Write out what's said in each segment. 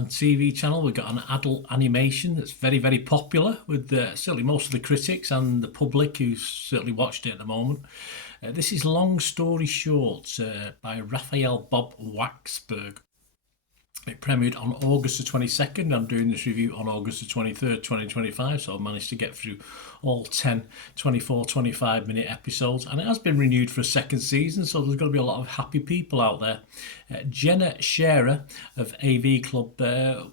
and TV channel. We've got an adult animation that's very, very popular with certainly most of the critics and the public who's certainly watched it at the moment. This is Long Story Short by Raphael Bob Waxberg. It premiered on August the 22nd. I'm doing this review on August the 23rd, 2025, so I managed to get through all 10 24, 25-minute episodes, and it has been renewed for a second season, so there's got to be a lot of happy people out there. Jenna Scherer of AV Club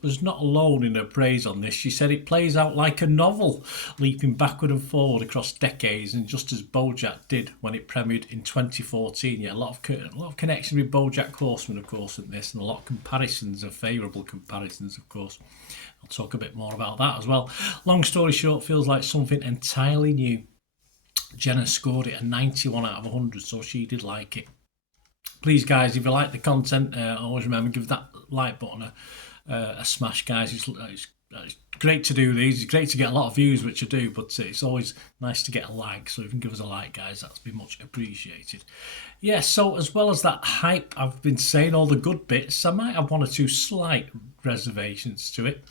was not alone in her praise on this. She said it plays out like a novel, leaping backward and forward across decades, and just as BoJack did when it premiered in 2014. Yeah, a lot of connection with BoJack Horseman, of course, in this, and a lot of comparisons, and favourable comparisons, of course. I'll talk a bit more about that as well. Long story short, feels like something entirely new. Jenna scored it a 91 out of 100, so she did like it. Please, guys, if you like the content, always remember, give that like button a smash, guys. It's great to do these. It's great to get a lot of views, which I do, but it's always nice to get a like. So if you can give us a like, guys, that'd be much appreciated. Yeah, so as well as that hype, I've been saying all the good bits, I might have one or two slight reservations to it.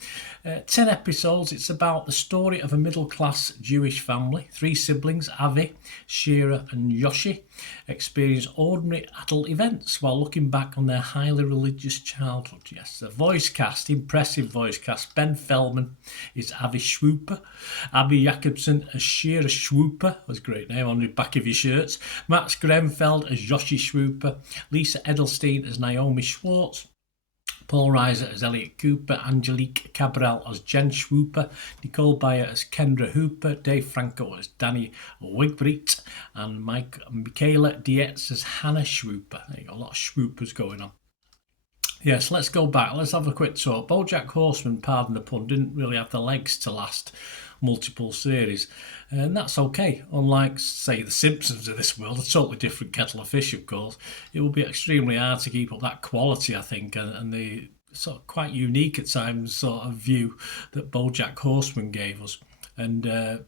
10 episodes. It's about the story of a middle-class Jewish family. 3 siblings, Avi, Shira and Yoshi, experience ordinary adult events while looking back on their highly religious childhood. Yes, the voice cast, impressive voice cast. Ben Feldman is Avi Schwooper. Abby Jacobson as Shira Schwooper. That's a great name on the back of your shirts. Max Grenfeld as Yoshi Schwooper. Lisa Edelstein as Naomi Schwartz. Paul Reiser as Elliot Cooper, Angelique Cabral as Jen Schwooper, Nicole Byer as Kendra Hooper, Dave Franco as Danny Wigbreet, and Michaela Dietz as Hannah Schwooper. There you go, a lot of Schwoopers going on. Yes, let's go back. Let's have a quick talk. BoJack Horseman, pardon the pun, didn't really have the legs to last multiple series, and that's okay. Unlike, say, the Simpsons of this world, a totally different kettle of fish, of course, it will be extremely hard to keep up that quality, I think, and the sort of quite unique at times sort of view that BoJack Horseman gave us. And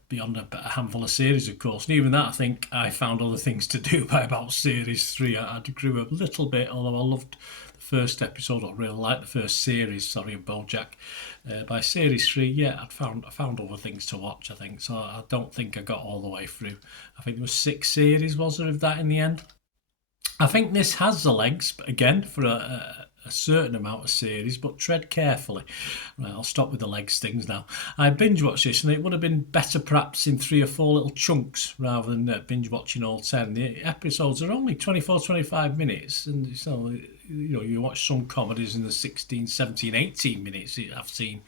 beyond a handful of series, of course. And even that, I think I found other things to do by about series 3. I grew a little bit, although I loved the first episode. I really liked the first series, of BoJack. By series 3, yeah, I found other things to watch, I think. So I don't think I got all the way through. I think there was 6 series, was there, of that in the end? I think this has the legs, again, for a certain amount of series, but tread carefully. Right, I'll stop with the legs things now. I binge watched this, and it would have been better perhaps in 3 or 4 little chunks rather than binge watching all 10. The episodes are only 24-25 minutes, and so you watch some comedies in the 16, 17, 18 minutes I've seen.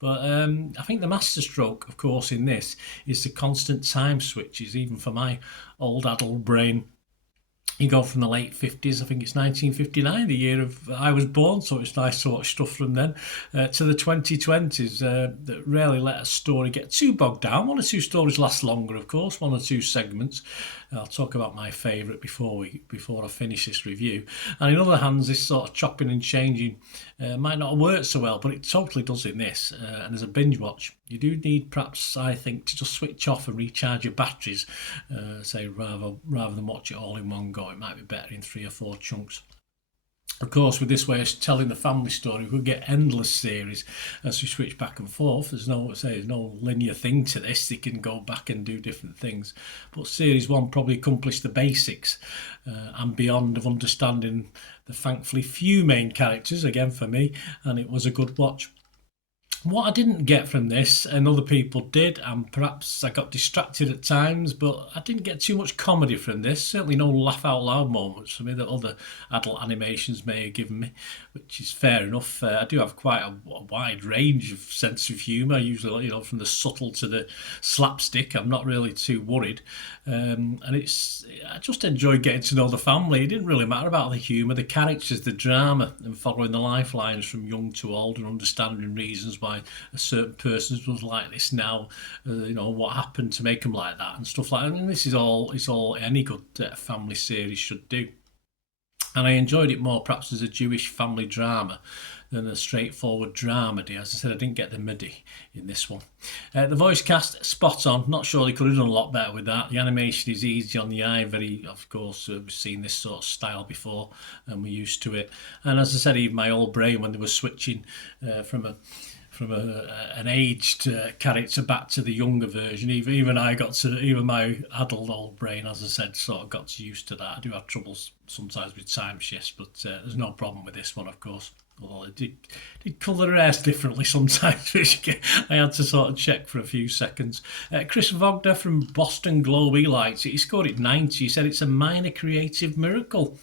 But I think the masterstroke, of course, in this is the constant time switches, even for my old adult brain. You go from the late 50s, I think it's 1959, the year of I was born, so it's nice to watch stuff from then, to the 2020s that rarely let a story get too bogged down. 1 or 2 stories last longer, of course, 1 or 2 segments. I'll talk about my favourite before I finish this review. And in other hands, this sort of chopping and changing might not work so well, but it totally does in this. And as a binge watch, you do need, perhaps, I think, to just switch off and recharge your batteries, say, rather than watch it all in one go. It might be better in 3 or 4 chunks. Of course, with this way of telling the family story, we'll get endless series as we switch back and forth. There's no linear thing to this. They can go back and do different things. But series 1 probably accomplished the basics and beyond of understanding the thankfully few main characters, again for me, and it was a good watch. What I didn't get from this, and other people did, and perhaps I got distracted at times, but I didn't get too much comedy from this. Certainly no laugh out loud moments for me that other adult animations may have given me, which is fair enough. I do have quite a wide range of sense of humour, usually, from the subtle to the slapstick. I'm not really too worried. And I just enjoyed getting to know the family. It didn't really matter about the humour, the characters, the drama, and following the lifelines from young to old and understanding reasons why a certain person was like this now, what happened to make them like that and stuff like that. And this is all any good family series should do. And I enjoyed it more perhaps as a Jewish family drama than a straightforward dramedy. As I said, I didn't get the MIDI in this one. The voice cast, spot on. Not sure they could have done a lot better with that. The animation is easy on the eye. Very, of course, we've seen this sort of style before and we're used to it. And as I said, even my old brain, when they were switching from an aged character back to the younger version, even my adult old brain, as I said, sort of got used to that. I do have troubles sometimes with time shifts, but there's no problem with this one, of course. Although it did colour their hairs differently sometimes, which I had to sort of check for a few seconds. Chris Wagner from Boston Globe, he liked it. He scored it 90. He said it's a minor creative miracle.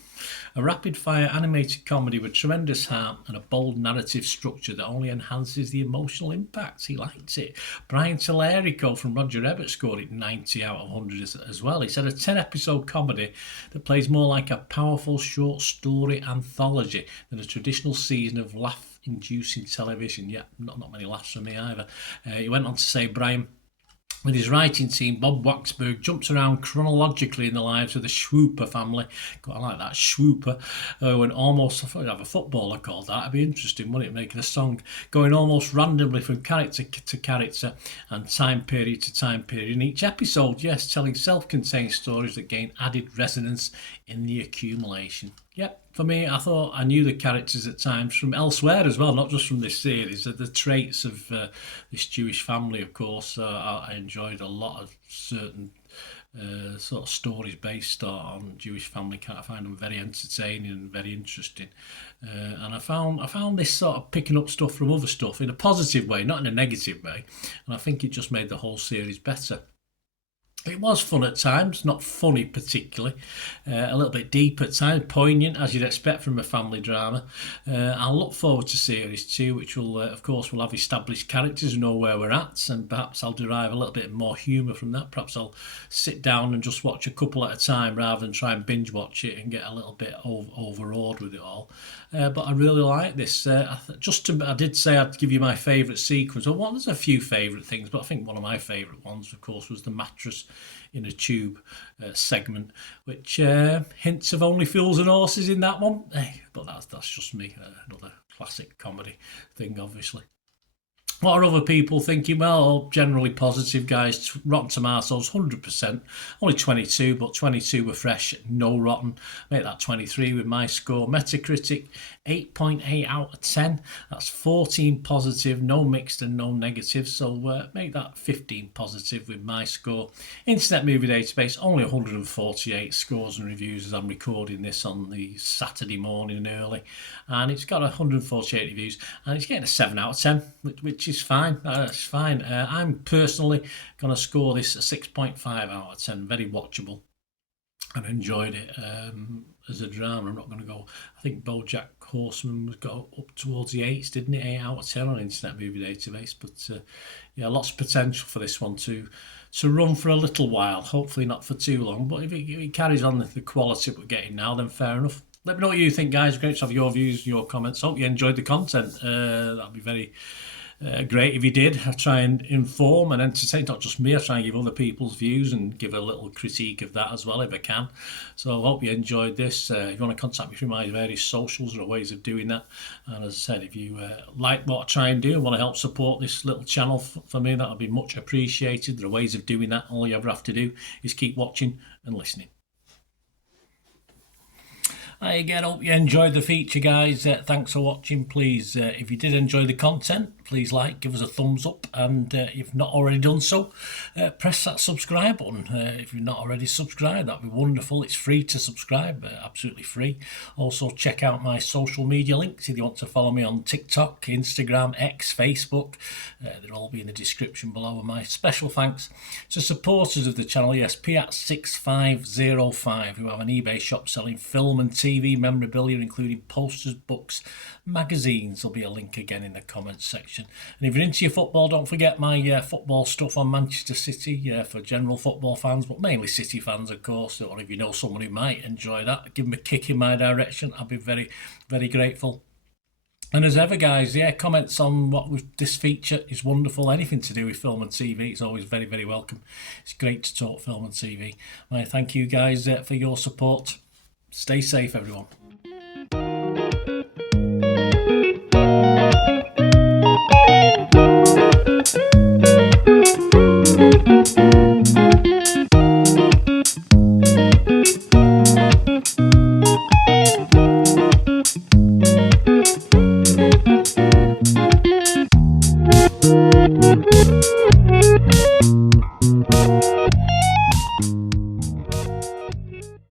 A rapid-fire animated comedy with tremendous heart and a bold narrative structure that only enhances the emotional impact. He liked it. Brian Tellerico from Roger Ebert scored it 90 out of 100 as well. He said a 10-episode comedy that plays more like a powerful short story anthology than a traditional season of laugh-inducing television. Yeah, not many laughs from me either. He went on to say, Brian, with his writing team, Bob Waxberg jumps around chronologically in the lives of the Schwooper family. I like that, Schwooper. And almost, I thought I'd have a footballer called that. It'd be interesting, wouldn't it, making a song going almost randomly from character to character and time period to time period in each episode. Yes, telling self-contained stories that gain added resonance in the accumulation. Yep, for me, I thought I knew the characters at times from elsewhere as well, not just from this series. The traits of this Jewish family, of course, I enjoyed a lot of certain sort of stories based on Jewish family. I find them very entertaining and very interesting. And I found this sort of picking up stuff from other stuff in a positive way, not in a negative way. And I think it just made the whole series better. It was fun at times, not funny particularly, a little bit deep at times, poignant as you'd expect from a family drama. I'll look forward to series 2, which will, of course, will have established characters and know where we're at, and perhaps I'll derive a little bit more humour from that. Perhaps I'll sit down and just watch a couple at a time rather than try and binge watch it and get a little bit overawed with it all. But I really like this. I did say I'd give you my favourite sequence. Well, there's a few favourite things, but I think one of my favourite ones, of course, was the mattress in a tube segment, which hints of Only Fools and Horses in that one. But that's just me. Another classic comedy thing, obviously. What are other people thinking? Well, generally positive, guys. Rotten Tomatoes, 100%. Only 22, but 22 were fresh, no rotten. Make that 23 with my score. Metacritic, 8.8 out of 10. That's 14 positive, no mixed and no negative. So make that 15 positive with my score. Internet Movie Database, only 148 scores and reviews as I'm recording this on the Saturday morning early. And it's got 148 reviews. And it's getting a 7 out of 10, which is fine. It's fine. I'm personally going to score this a 6.5 out of 10. Very watchable, and enjoyed it as a drama. I'm not going to go. I think BoJack Horseman got up towards the 8s, didn't it? 8 out of 10 on Internet Movie Database. But yeah, lots of potential for this one to run for a little while. Hopefully not for too long. But if it carries on the quality we're getting now, then fair enough. Let me know what you think, guys. Great to have your views and your comments. Hope you enjoyed the content. That'd be very great if you did. I try and inform and entertain, not just me. I try and give other people's views and give a little critique of that as well if I can. So I hope you enjoyed this. If you want to contact me through my various socials, there are ways of doing that. And as I said, if you like what I try and do and want to help support this little channel for me, that would be much appreciated. There are ways of doing that. All you ever have to do is keep watching and listening. Hi again, hope you enjoyed the feature, guys. Thanks for watching. Please, if you did enjoy the content, please give us a thumbs up, and if you've not already done so, press that subscribe button. If you're not already subscribed, that'd be wonderful. It's free to subscribe, absolutely free. Also, check out my social media links if you want to follow me on TikTok, Instagram, X, Facebook. They'll all be in the description below. And my special thanks to supporters of the channel, yes, Piat6505, who have an eBay shop selling film and TV memorabilia, including posters, books, magazines. There'll be a link again in the comments section. And if you're into your football, don't forget my football stuff on Manchester City for general football fans, but mainly City fans, of course. Or if you know someone who might enjoy that, give them a kick in my direction. I'll be very, very grateful. And as ever, guys, comments on this feature is wonderful. Anything to do with film and TV is always very, very welcome. It's great to talk film and TV. I thank you guys for your support. Stay safe, everyone.